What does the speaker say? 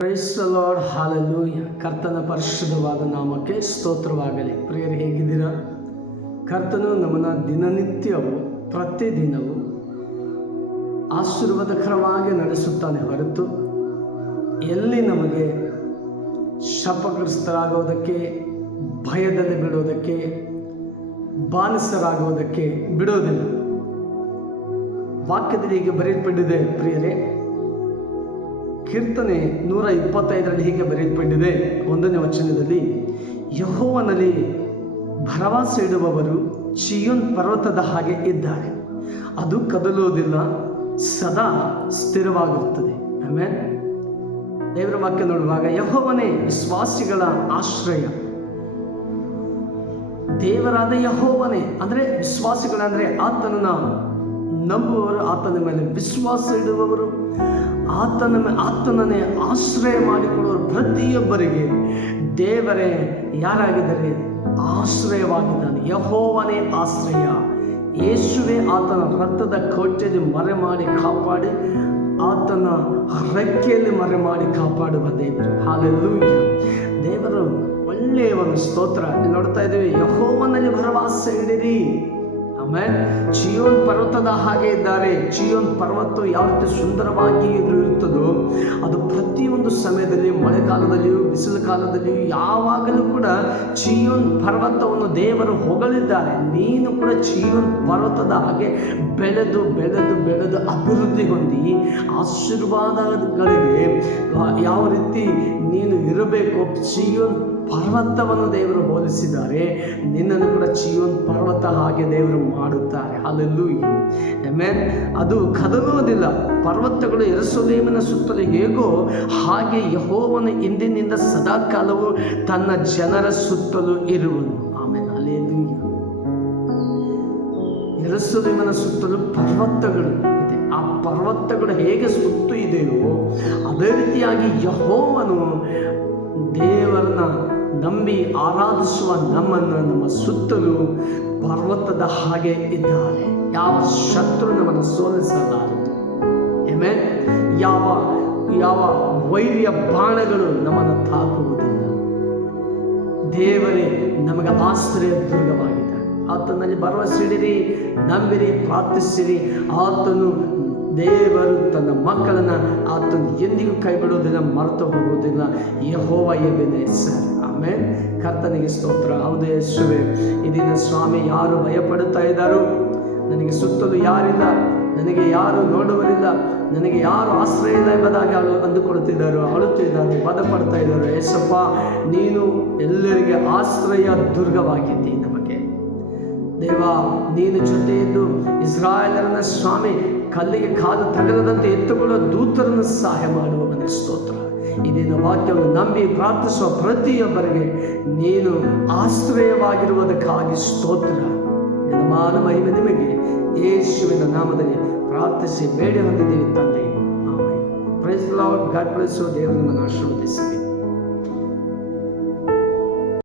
Praise the lord, hallelujah. ಕರ್ತನ ಪರಿಶುದ್ಧವಾದ ನಾಮಕ್ಕೆ ಸ್ತೋತ್ರವಾಗಲಿ. ಪ್ರಿಯರು, ಹೇಗಿದ್ದೀರಾ? ಕರ್ತನು ನಮ್ಮನ್ನು ದಿನನಿತ್ಯವೂ ಪ್ರತಿದಿನವೂ ಆಶೀರ್ವಾದಕರವಾಗಿ ನಡೆಸುತ್ತಾನೆ ಹೊರತು ಎಲ್ಲಿ ನಮಗೆ ಶಾಪಗ್ರಸ್ತರಾಗೋದಕ್ಕೆ, ಭಯದಲ್ಲಿ ಬಿಡೋದಕ್ಕೆ, ಬಾನಿಸರಾಗೋದಕ್ಕೆ ಬಿಡೋದಿಲ್ಲ. ವಾಕ್ಯದಲ್ಲಿ ಹೀಗೆ ಬರೆಯಲ್ಪಟ್ಟಿದೆ ಪ್ರಿಯರೇ, ಕೀರ್ತನೆ 125 ಹೀಗೆ ಬರೆಯಲ್ಪಟ್ಟಿದೆ 1ನೇ ವಚನದಲ್ಲಿ, ಯೆಹೋವನಲ್ಲಿ ಭರವಸೆ ಇಡುವವರು ಚೀಯೋನ್ ಪರ್ವತದ ಹಾಗೆ ಇದ್ದಾರೆ, ಅದು ಕದಲುವುದಿಲ್ಲ, ಸದಾ ಸ್ಥಿರವಾಗಿರುತ್ತದೆ. ಆಮೆನ್. ದೇವರ ವಾಕ್ಯ ನೋಡುವಾಗ ಯೆಹೋವನೇ ವಿಶ್ವಾಸಿಗಳ ಆಶ್ರಯ. ದೇವರಾದ ಯೆಹೋವನೇ ಅಂದರೆ ವಿಶ್ವಾಸಿಗಳಂದರೆ ಆತನನ್ನು ನಂಬುವವರು, ಆತನ ಮೇಲೆ ವಿಶ್ವಾಸ ಇಡುವವರು, ಆತನನ್ನೇ ಆಶ್ರಯ ಮಾಡಿಕೊಳ್ಳುವರು. ಪ್ರತಿಯೊಬ್ಬರಿಗೆ ದೇವರೇ ಯಾರಾಗಿದ್ದಾರೆ? ಆಶ್ರಯವಾಗಿದ್ದಾನೆ. ಯೆಹೋವನೇ ಆಶ್ರಯ. ಯೇಸುವೇ ಆತನ ರಕ್ತದ ಕೋಟೆಯಲ್ಲಿ ಮರೆ ಮಾಡಿ ಕಾಪಾಡಿ, ಆತನ ರೆಕ್ಕೆಯಲ್ಲಿ ಮರೆ ಮಾಡಿ ಕಾಪಾಡುವ ದೇವರು. ಹಾಲೆಲೂಯಾ. ದೇವರು ಒಳ್ಳೆಯ ಒಂದು ಸ್ತೋತ್ರ. ನೋಡ್ತಾ ಇದ್ದೀವಿ, ಯೆಹೋವನಲ್ಲಿ ಭರವಸೆ ಇಡಿರಿ. ಆಮೇಲೆ ಚೀಯೋನ್ ಪರ್ವತದ ಹಾಗೆ ಇದ್ದಾರೆ. ಚೀಯೋನ್ ಪರ್ವತ ಯಾವ ರೀತಿ ಸುಂದರವಾಗಿ ಇರುತ್ತದೋ ಅದು ಪ್ರತಿಯೊಂದು ಸಮಯದಲ್ಲಿ, ಮಳೆಗಾಲದಲ್ಲಿಯೂ ಬಿಸಿಲು ಕಾಲದಲ್ಲಿಯೂ ಯಾವಾಗಲೂ ಕೂಡ ಚೀಯೋನ್ ಪರ್ವತವನ್ನು ದೇವರು ಹೊಗಳಿದ್ದಾರೆ. ನೀನು ಕೂಡ ಚೀಯೋನ್ ಪರ್ವತದ ಹಾಗೆ ಬೆಳೆದು ಬೆಳೆದು ಬೆಳೆದು ಅಭಿವೃದ್ಧಿ ಹೊಂದಿ ಆಶೀರ್ವಾದಗಳಿಗೆ ಯಾವ ರೀತಿ ನೀನು ಇರಬೇಕು, ಚೀಯೋನ್ ಪರ್ವತವನ್ನು ದೇವರು ಹೋಲಿಸಿದ್ದಾರೆ. ನಿನ್ನನ್ನು ಕೂಡ ಚೀಯೋನ್ ಪರ್ವತ ಹಾಗೆ ದೇವರು ಮಾಡುತ್ತಾರೆ. ಹಲ್ಲೆಲೂಯಾ. ಆಮೆನ್. ಅದು ಕದಲುವುದಿಲ್ಲ. ಪರ್ವತಗಳು ಯೆರೂಸಲೇಮಿನ ಸುತ್ತಲೂ ಹೇಗೋ ಹಾಗೆ ಯೆಹೋವನು ಇಂದಿನಿಂದ ಸದಾಕಾಲವೂ ತನ್ನ ಜನರ ಸುತ್ತಲೂ ಇರುವನು. ಆಮೆನ್. ಹಲ್ಲೆಲೂಯಾ. ಯೆರೂಸಲೇಮಿನ ಸುತ್ತಲೂ ಪರ್ವತಗಳು ಇದೆ. ಆ ಪರ್ವತಗಳು ಹೇಗೆ ಸುತ್ತು ಇದೆಯೋ ಅದೇ ರೀತಿಯಾಗಿ ಯೆಹೋವನು ದೇವರನ್ನ ನಂಬಿ ಆರಾಧಿಸುವ ನಮ್ಮನ್ನು ನಮ್ಮ ಸುತ್ತಲೂ ಪರ್ವತದ ಹಾಗೆ ಇದ್ದಾರೆ. ಯಾವ ಶತ್ರು ನಮ್ಮನ್ನು ಸೋಲಿಸಲಾರದು. ಆಮೆನ್. ಯಾವ ವೈರ್ಯ ಬಾಣಗಳು ನಮ್ಮನ್ನು ತಾಕುವುದಿಲ್ಲ. ದೇವರೇ ನಮಗೆ ಆಶ್ರಯ ದುರ್ಗವಾಗಿದ್ದಾರೆ. ಆತನಲ್ಲಿ ಭರವಸೆ ಇಡಿರಿ, ನಂಬಿರಿ, ಪ್ರಾರ್ಥಿಸಿರಿ. ಆತನು ದೇವರು ತನ್ನ ಮಕ್ಕಳನ್ನು ಆತನು ಎಂದಿಗೂ ಕೈ ಬಿಡುವುದಿಲ್ಲ, ಮರೆತು ಹೋಗುವುದಿಲ್ಲ. ಯೆಹೋವ ಎಬೆನೆಜರ್. ಆಮೆನ್. ಕರ್ತನಿಗೆ ಸ್ತೋತ್ರ. ಹೌದು ಯೇಸುವೇ, ಇದೀನ ಸ್ವಾಮಿ, ಯಾರು ಭಯಪಡುತ್ತಾ ಇದ್ದಾರೋ, ನನಗೆ ಸುತ್ತಲೂ ಯಾರಿಲ್ಲ, ನನಗೆ ಯಾರು ನೋಡುವರಿಲ್ಲ, ನನಗೆ ಯಾರು ಆಶ್ರಯ ಇಲ್ಲ ಎಂಬುದಾಗಿ ಅಂದುಕೊಳ್ತಿದ್ದಾರೋ, ಅಳುತ್ತಿದ್ದಾರೆ, ಬಾಧಪಡ್ತಾ ಇದ್ದಾರೆ. ಯೇಸಪ್ಪ, ನೀನು ಎಲ್ಲರಿಗೆ ಆಶ್ರಯ ದುರ್ಗವಾಗಿದ್ದಿ. ನಮಗೆ ದೇವ, ನೀನು ಜೊತೆಯಿದ್ದು ಇಸ್ರಾಯೇಲರನ್ನ ಸ್ವಾಮಿ ಕಲ್ಲಿಗೆ ಕಾಲು ತಗಲದಂತೆ ಎತ್ತುಕೊಳ್ಳುವ ದೂತರನ್ನು ಸಹಾಯ ಮಾಡುವ ಮನೆಗೆ ಸ್ತೋತ್ರ. ಇದೇನು ವಾಕ್ಯವನ್ನು ನಂಬಿ ಪ್ರಾರ್ಥಿಸುವ ಪ್ರತಿಯೊಬ್ಬರಿಗೆ ನೀನು ಆಶ್ರಯವಾಗಿರುವುದಕ್ಕಾಗಿ ಸ್ತೋತ್ರ. ನಿನ್ನ ಮಾನ ಮಹಿಮೆ ನಿಮಗೆ ಯೇಸುವಿನ ನಾಮದಲ್ಲಿ ಪ್ರಾರ್ಥಿಸಿ ಬೇಡಿ ಹೊಂದಿದ್ದೀವಿ ತಂದೆ. Amen. Praise the Lord. God bless you. ದೇವರು ನಿಮ್ಮನ್ನು ಆಶೀರ್ವದಿಸಲಿ.